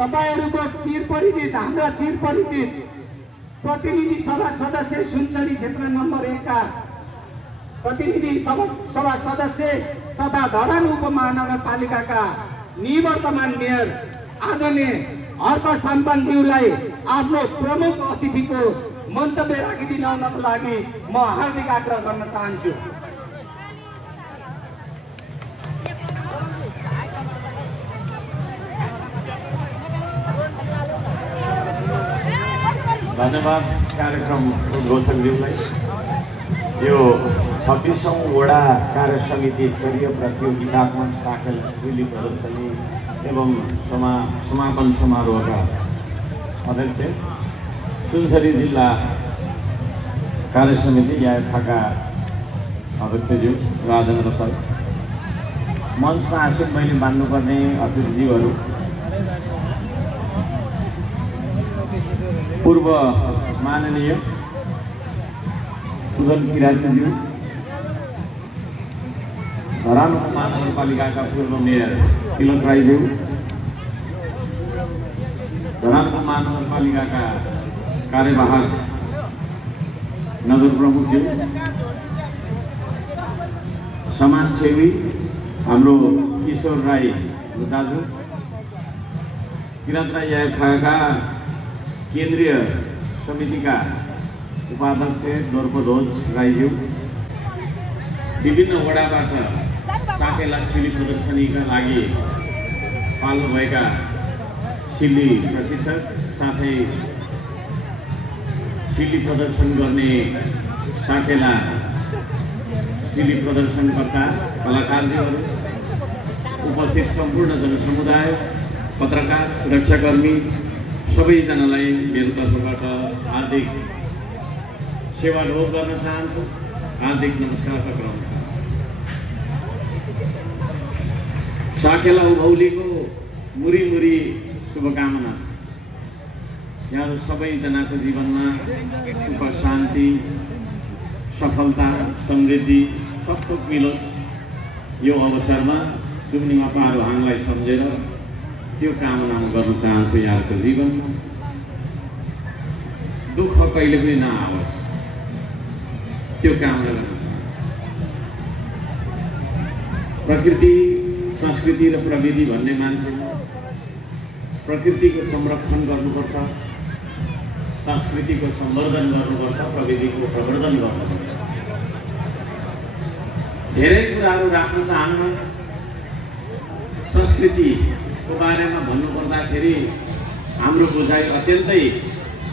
तपाईहरुको चिरपरिचित हाम्रा चिरपरिचित प्रतिनिधि सभा सदस्य सुनसरी क्षेत्र नम्बर 1 का प्रतिनिधि सभा सदस्य तथा धरान उपमहानगरपालिकाका निवर्तमान मेयर आदरणीय हर्क साम्पानज्यूलाई आफ्नो प्रमुख अतिथिको मन्तव्य राखिदिनको लागि म हार्दिक आग्रह गर्न चाहन्छु। धन्यवाद कार्यक्रम उद्घोषकज्यूलाई। यो 26औं वडा कार्य समिति स्तरीय प्रतियोगितात्मक साकेला शैली प्रदर्शनी एवं समापन समारोहका अध्यक्ष सुनसरी जिल्ला कार्य समिति याफाका अध्यक्षज्यू राजेन्द्र सर, मञ्चमा आसीन मैले मान्नुपर्ने अतिथिज्यूहरू, पूर्व माननीय सुजन किरातीज्यू, धरान उपमहानगरपालिकाका पूर्व मेयर तिलक राईज्यू, धरान उपमहानगरपालिकाका कार्यवाहक नगर प्रमुखज्यू, समाजसेवी हाम्रो किशोर राई दाजु, किरात राई याफाका केन्द्रीय समितिका उपाध्यक्ष द्रौपदोज राईज्यू, विभिन्न वडाबाट साकेला शैली प्रदर्शनीका लागि पाल्नुभएका शैली प्रशिक्षक साथै शैली प्रदर्शन गर्ने साकेला शैली प्रदर्शनकर्ता कलाकारज्यूहरू, उपस्थित सम्पूर्ण जनसमुदाय, पत्रकार, सुरक्षाकर्मी सबैजनालाई मेरो तर्फबाट हार्दिक सेवालोभ गर्न चाहन्छु, हार्दिक नमस्कार टक्राउन चाहन्छु। साकेला उभौलीको मुरी शुभकामना छ। यहाँहरू सबैजनाको जीवनमा सुख शान्ति सफलता समृद्धि सब थोक मिलोस्। यो अवसरमा सुम्निमा पारो हामीलाई सम्झेर त्यो कामना गर्न चाहन्छु। यहाँको जीवनमा दुःख कहिले पनि नआओस् त्यो कामना गर्न चाहन्छु। प्रकृति संस्कृति र प्रविधि भन्ने मान्छे प्रकृतिको संरक्षण गर्नुपर्छ, संस्कृतिको संवर्धन गर्नुपर्छ, प्रविधिको प्रवर्धन गर्नुपर्छ। धेरै कुराहरू राख्न चाहन्न। संस्कृतिको बारेमा भन्नुपर्दाखेरि हाम्रो बुझाइ अत्यन्तै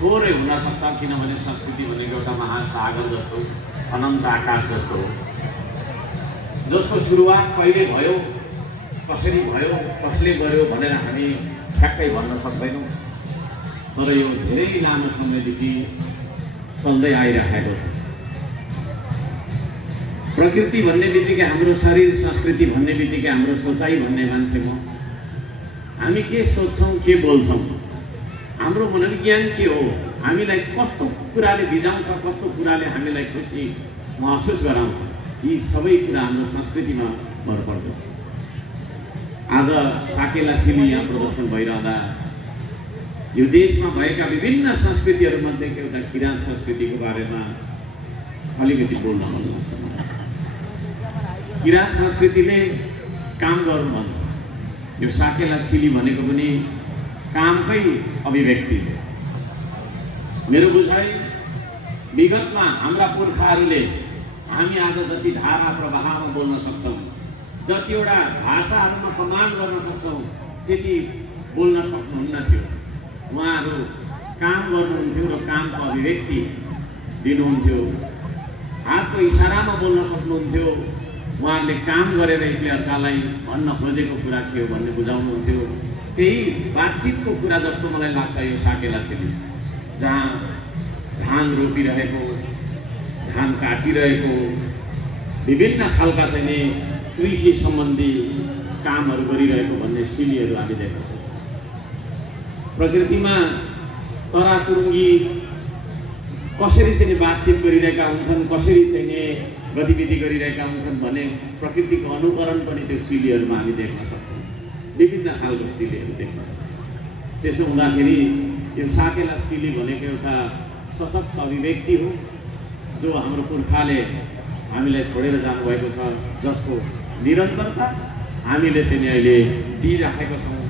थोरै हुन सक्छ, किनभने संस्कृति भनेको एउटा महासागर जस्तो, अनन्त आकाश जस्तो हो, जसको सुरुवात कहिले भयो, कसरी भयो, कसले गर्यो भनेर हामी ठ्याक्कै भन्न सक्दैनौँ। तर यो धेरै लामो समयदेखि चल्दै आइरहेको छ। प्रकृति भन्ने बित्तिकै हाम्रो शरीर, संस्कृति भन्ने बित्तिकै हाम्रो सोचाइ भन्ने मान्छे म। हामी के सोच्छौँ, के बोल्छौँ, हाम्रो मनोविज्ञान के हो, हामीलाई कस्तो कुराले बिजाउँछ, कस्तो कुराले हामीलाई खुसी महसुस गराउँछ, यी सबै कुरा हाम्रो संस्कृतिमा भर पर्दछ। आज साकेला शैली यहाँ प्रदर्शन भइरहँदा यो देशमा भएका विभिन्न संस्कृतिहरूमध्येको एउटा किराँत संस्कृतिको बारेमा अलिकति बोल्न मन लाग्छ। किराँत संस्कृतिले काम गर्नु भन्छ। यो साकेला शैली भनेको पनि कामकै अभिव्यक्ति हो। मेरो बुझाइ विगतमा हाम्रा पुर्खाहरूले हामी आज जति धारा प्रवाहमा बोल्न सक्छौँ, जतिवटा भाषाहरूमा कमान्ड गर्न सक्छौँ, त्यति बोल्न सक्नुहुन्न थियो। उहाँहरू काम गर्नुहुन्थ्यो र कामको अभिव्यक्ति दिनुहुन्थ्यो, हातको इसारामा बोल्न सक्नुहुन्थ्यो। उहाँहरूले काम गरेर एकअर्कालाई भन्न खोजेको कुरा के हो भन्ने बुझाउनुहुन्थ्यो। त्यही बातचितको कुरा जस्तो मलाई लाग्छ यो साकेला शैली, जहाँ धान रोपिरहेको, धान काटिरहेको, विभिन्न खालका चाहिँ कृषि सम्बन्धी कामहरू गरिरहेको भन्ने शैलीहरू हामी देख्छौँ। प्रकृतिमा चराचुरुङ्गी कसरी चाहिँ बातचित गरिरहेका हुन्छन्, कसरी चाहिँ गतिविधि गरिरहेका हुन्छन् भने प्रकृतिको अनुकरण पनि त्यो शैलीहरूमा हामी देख्न सक्छौँ। विभिन्न खालको शैलीहरू देख्न सक्छौँ। त्यसो हुँदाखेरि यो साकेला सिली भनेको एउटा सशक्त अभिव्यक्ति हो जो हाम्रो पुर्खाले हामीलाई छोडेर जानुभएको छ, जसको निरन्तरता हामीले चाहिँ अहिले दिइराखेका छौँ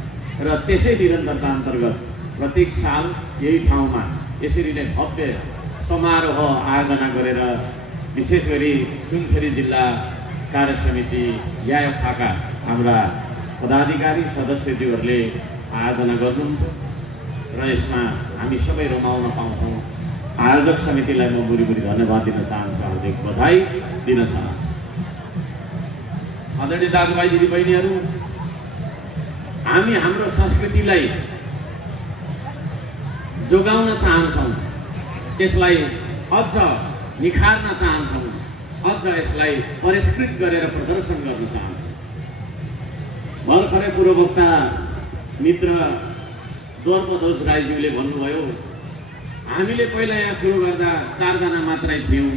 र त्यसै निरन्तरता अन्तर्गत प्रत्येक साल यही ठाउँमा यसरी नै भव्य समारोह आयोजना गरेर विशेष गरी सुनसरी जिल्ला कार्य समिति यायखाका हाम्रा पदाधिकारी सदस्यज्यूहरूले आयोजना गर्नुहुन्छ र यसमा हामी सबै रमाउन पाउँछौँ। आयोजक समितिलाई म बुरी धन्यवाद दिन चाहन्छु, हार्दिक बधाई दिन चाहन्छु। आदरणीय दाजुभाइ दिदीबहिनीहरू, हामी हाम्रो संस्कृतिलाई जोगाउन चाहन्छौँ, त्यसलाई अझ निखार्न चाहन्छौँ, अझ यसलाई परिष्कृत गरेर प्रदर्शन गर्न चाहन्छौँ। भर्खरै पूर्ववक्ता मित्र द्वारपदोज राईज्यूले भन्नुभयो, हामीले पहिला यहाँ सुरु गर्दा 4 जना मात्रै थियौँ,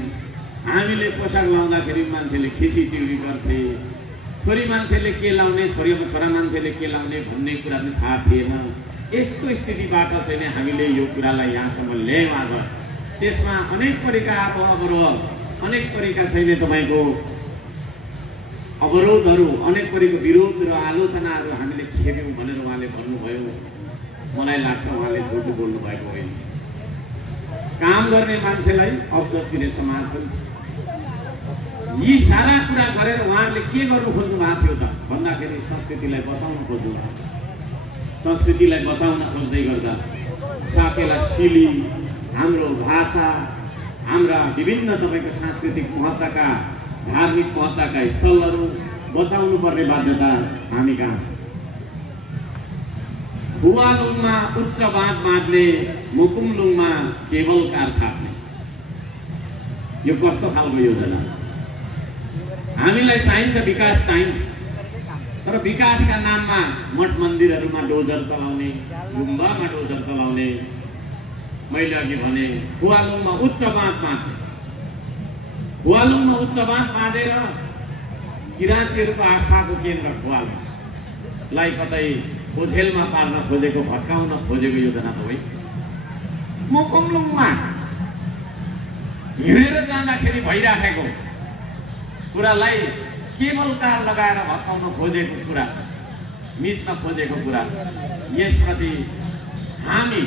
हामीले पोसाक लाउँदाखेरि मान्छेले खिसी टिउरी गर्थे, छोरी मान्छेले के लाउने, छोरा मान्छेले के लाउने भन्ने कुरा पनि थाहा थिएन। यस्तो स्थितिबाट चाहिँ नि हामीले यो कुरालाई यहाँसम्म ल्यायौँ। आज त्यसमा अनेक परिका अवरोध, अनेक परिका चाहिँ नि तपाईँको अवरोधहरू, अनेक परिको विरोध र आलोचनाहरू हामीले खेप्यौँ भनेर उहाँले भन्नुभयो। मलाई लाग्छ उहाँले झुटो बोल्नु भएको होइन। काम गर्ने मान्छेलाई अवकाश दिने समाज पनि छ। यी सारा कुरा गरेर उहाँहरूले के गर्नु खोज्नु भएको थियो त भन्दाखेरि संस्कृतिलाई बचाउन खोज्नु भएको। संस्कृतिलाई बचाउन खोज्दै गर्दा साकेला सिली, हाम्रो भाषा, हाम्रा विभिन्न तपाईँको सांस्कृतिक महत्त्वका, धार्मिक महत्त्वका स्थलहरू बचाउनु पर्ने बाध्यता हामी कहाँ छ। फुवालुङमा उच्च बाँध बाँध्ने, मुकुमलुङमा केवल कार थाप्ने, यो कस्तो खालको योजना? हामीलाई चाहिन्छ विकास चाहिन्छ, तर विकासका नाममा मठ मन्दिरहरूमा डोजर चलाउने, गुम्बामा डोजर चलाउने। मैले अघि भने फुवालुङमा उच्च बाँध बाँध्ने, फुवालुङमा उच्च बाँध बाँधेर किराँतीहरूको आस्थाको केन्द्र फुवालुङलाई कतै ओझेलमा पार्न खोजेको, भत्काउन खोजेको योजना त होइन। मुकुमलुङमा हिँडेर जाँदाखेरि भइराखेको कुरालाई केबल कार लगाएर भत्काउन खोजेको कुरा, मिच्न खोजेको कुरा, यसप्रति हामी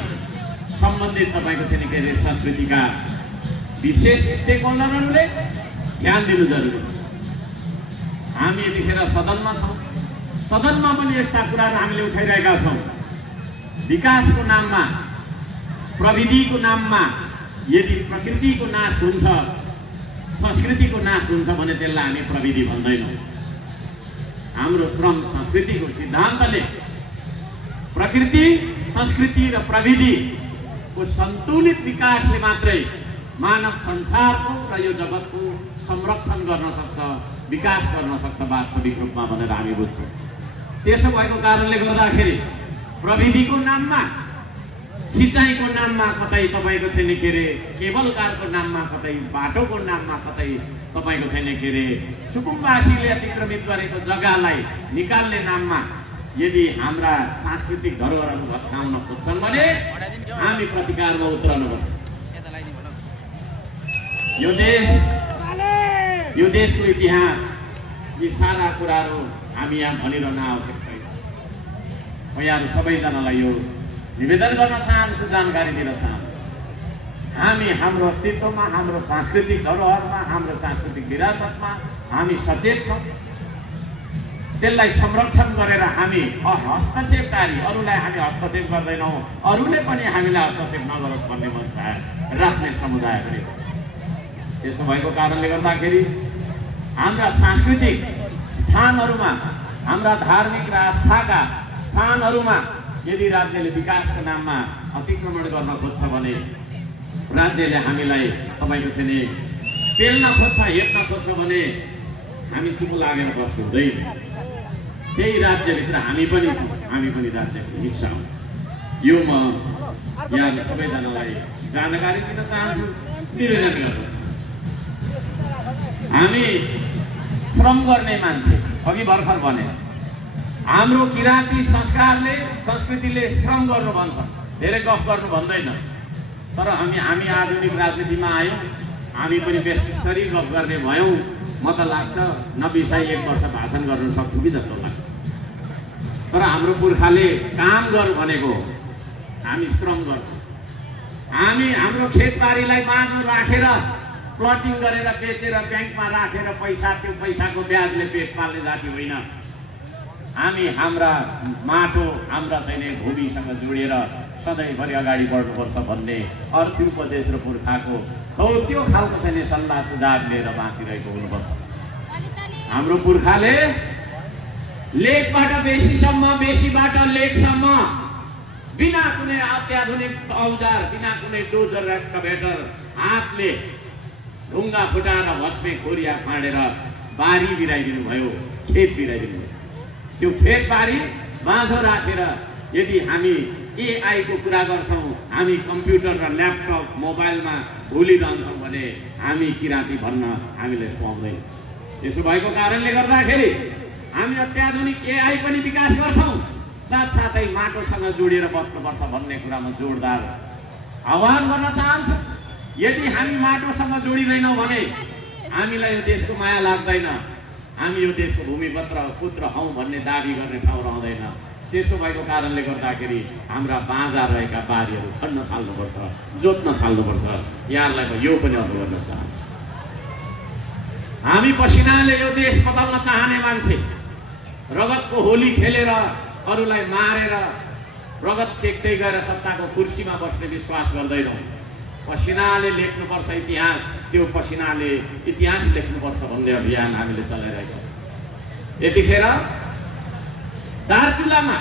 सम्बन्धित तपाईँको चाहिँ के अरे संस्कृतिका विशेष स्टेक होल्डरहरूले ध्यान दिनु जरुरी छ। हामी यतिखेर सदनमा छौँ, सदनमा पनि यस्ता कुराहरू हामीले उठाइरहेका छौँ। विकासको नाममा, प्रविधिको नाममा यदि प्रकृतिको नाश हुन्छ, संस्कृतिको नाश हुन्छ भने त्यसलाई हामी प्रविधि भन्दैनौँ। हाम्रो श्रम संस्कृतिको सिद्धान्तले प्रकृति, संस्कृति र प्रविधिको सन्तुलित विकासले मात्रै मानव संसारको र यो जगतको संरक्षण गर्न सक्छ, विकास गर्न सक्छ वास्तविक रूपमा भनेर हामी बुझ्छौँ। त्यसो भएको कारणले गर्दाखेरि प्रविधिको नाममा, सिँचाइको नाममा कतै तपाईँको छैन के अरे केबल कारको नाममा, कतै बाटोको नाममा, कतै तपाईँको छैन के अरे सुकुम्बासीले अतिक्रमित गरेको जग्गालाई निकाल्ने नाममा यदि हाम्रा सांस्कृतिक धरोहरहरू भत्काउन खोज्छन् भने हामी प्रतिकारमा उत्रनुपर्छ। यो देशको इतिहास, यी सारा कुराहरू हामी यहाँ भनिरहन आवश्यक छैन। म यहाँ सबैजनालाई यो निवेदन गर्न चाहन्छु, जानकारी दिन चाहन्छु। हामी हाम्रो अस्तित्वमा, हाम्रो सांस्कृतिक धरोहरमा, हाम्रो सांस्कृतिक विरासतमा हामी सचेत छौँ। त्यसलाई संरक्षण गरेर हामी हस्तक्षेपकारी, अरूलाई हामी हस्तक्षेप गर्दैनौँ, अरूले पनि हामीलाई हस्तक्षेप नगरोस् भन्ने मनसा राख्ने समुदाय पनि। त्यसो भएको कारणले गर्दाखेरि हाम्रा सांस्कृतिक स्थानहरूमा, हाम्रा धार्मिक र आस्थाका स्थानहरूमा यदि राज्यले विकासको नाममा अतिक्रमण गर्न खोज्छ भने, राज्यले हामीलाई तपाईँको चाहिँ पेल्न खोज्छ, हेर्न खोज्छ भने हामी चुप लागेर बस्नु हुँदैन। त्यही राज्यभित्र हामी पनि छौँ, हामी पनि राज्यको हिस्सा हौँ। यो म यहाँ सबैजनालाई जानकारी दिन चाहन्छु, निवेदन गर्न चाहन्छु। हामी श्रम गर्ने मान्छे, अघि भर्खर भने हाम्रो किराँती संस्कारले संस्कृतिले श्रम गर्नु भन्छ, धेरै गफ गर्नु भन्दैन। तर हामी आधुनिक राजनीतिमा आयौँ, हामी पनि बेसरी गफ गर्ने भयौँ। म त लाग्छ नबिसाइ 1 वर्ष भाषण गर्न सक्छु कि जस्तो लाग्छ। तर हाम्रो पुर्खाले काम गर भनेको हामी श्रम गर्छौँ। हाम्रो खेतबारीलाई बाँझो राखेर प्लटिङ गरेर बेचेर ब्याङ्कमा राखेर त्यो पैसाको ब्याजले पेट पाल्ने जाति होइन। हामी हाम्रा माटो हाम्रा चाहिँ भूमिसँग जोडेर सधैँभरि अगाडि बढ्नुपर्छ भन्ने अर्थी उपदेश र पुर्खाको त्यो खालको चाहिँ सल्लाह सुझाव लिएर बाँचिरहेको हुनुपर्छ। हाम्रो पुर्खाले लेकबाट बेसीसम्म, बेसीबाट लेकसम्म बिना कुनै अत्याधुनिक औजार, बिना कुनै डोजर र एक्सकभेटर हातले ढुङ्गा फुटाएर भस्मे खोरिया फाँडेर बारी बिराइदिनु भयो, खेत बिराइदिनु भयो। त्यो खेतबारी बाँझो राखेर यदि हामी AI को कुरा गर्छौँ, हामी कम्प्युटर र ल्यापटप मोबाइलमा भुलिरहन्छौँ भने हामी किराँती भन्न हामीले सुहाउँदैन। यसो भएको कारणले गर्दाखेरि हामी अत्याधुनिक AI पनि विकास गर्छौँ, साथसाथै माटोसँग जोडिएर बस्नुपर्छ भन्ने कुरामा जोडदार आह्वान गर्न चाहन्छु। यदि हामी माटोसँग जोडिँदैनौँ भने हामीलाई यो देशको माया लाग्दैन, हामी यो देशको पुत्र हौँ भन्ने दाबी गर्ने ठाउँ रहँदैन। त्यसो भएको कारणले गर्दाखेरि हाम्रा बाँझा रहेका बारीहरू खन्न थाल्नुपर्छ, जोत्न थाल्नुपर्छ। यहाँहरूलाई म यो पनि अनुभव गर्न चाहन्छु। हामी पसिनाले यो देश बदल्न चाहने मान्छे, रगतको होली खेलेर अरूलाई मारेर रगत चेक्दै गएर सत्ताको कुर्सीमा बस्ने विश्वास गर्दैनौँ। पसिनाले लेख्नुपर्छ इतिहास, त्यो पसिनाले इतिहास लेख्नुपर्छ भन्ने अभियान हामीले चलाइरहेका छौँ। यतिखेर दार्चुलामा,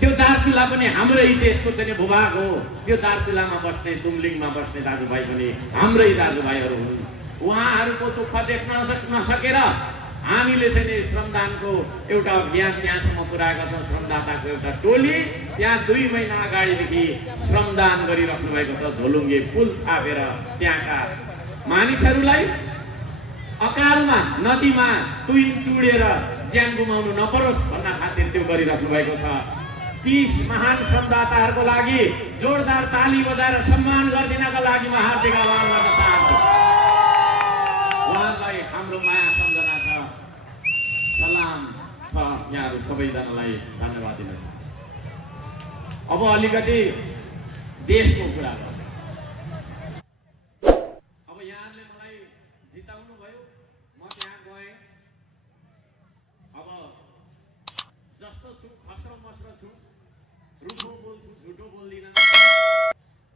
त्यो दार्चुला पनि हाम्रै देशको चाहिँ भूभाग हो। त्यो दार्चुलामा बस्ने, तुमलिङमा बस्ने दाजुभाइ पनि हाम्रै दाजुभाइहरू हुन्। उहाँहरूको दुःख देख्न नसकेर हामीले चाहिँ श्रमदानको एउटा अभियान त्यहाँसम्म पुर्याएका छौँ। श्रमदाताको एउटा टोली त्यहाँ 2 महिना अगाडिदेखि श्रमदान गरिराख्नु भएको छ। झोलुङ्गे पुल थापेर त्यहाँका मानिसहरूलाई अकालमा नदीमा तुइन चुडेर ज्यान गुमाउनु नपरोस् भन्न खातिर त्यो गरिराख्नु भएको छ। 30 महान श्रमदाताहरूको लागि जोरदार ताली बजाएर सम्मान गरिदिनका लागि म हार्दिक आह्वान गर्न चाहन्छु। उहाँलाई हाम्रो माया सम्झना छ, सलाम छ। यहाँहरू सबैजनालाई धन्यवाद दिन चाहन्छु। अब अलिकति देशको कुरा गर्नु। अब यहाँले मलाई जिताउनु भयो, म त्यहाँ गएँ। अब जस्तो छु, खस्रो मस्रो छु, रुखो बोल्छु, झुटो बोल्छु।